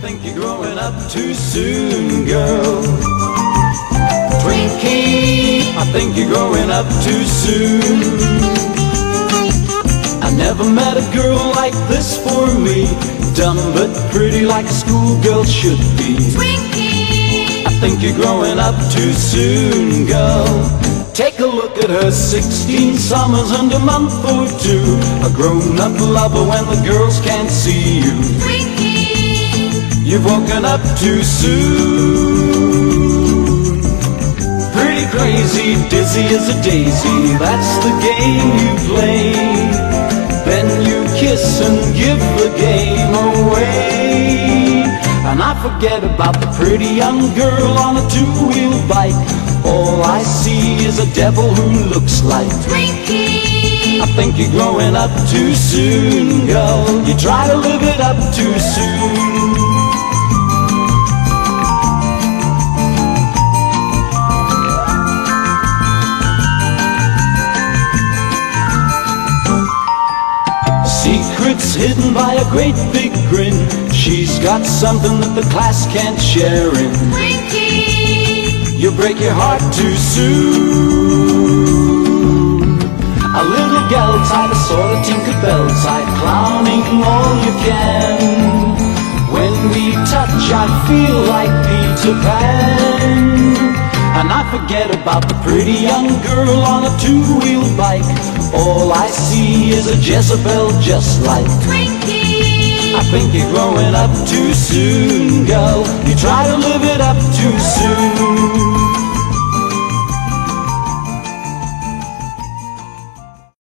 think you're growing up too soon, girl. Twinkie, I think you're growing up too soon. I never met a girl like this for me, dumb but pretty like a schoolgirl should be. Twinkie, I think you're growing up too soon, girl. Take a look at her, 16 summers and a month or two. A grown-up lover when the girls can't see you. Twinkie, You've woken up too soon. Pretty crazy, dizzy as a daisy, that's the game you play. Then you kiss and give the game away. And I forget about the pretty young girl on a two-wheel bike. All I see is a devil who looks like Twinkie, I think you're growing up too soon, girl. You try to live it up too soon. Secrets hidden by a great big grin. She's got something that the class can't share in. Twinkie, You break your heart too soon. A little gal tied a sort of Tinkerbell side, clowning all you can. When we touch I feel like Peter Pan. And I forget about the pretty young girl on a two-wheel bike. All I see is a Jezebel just like Twinkie, I think you're growing up too soon, girl. You try to live it up too soon.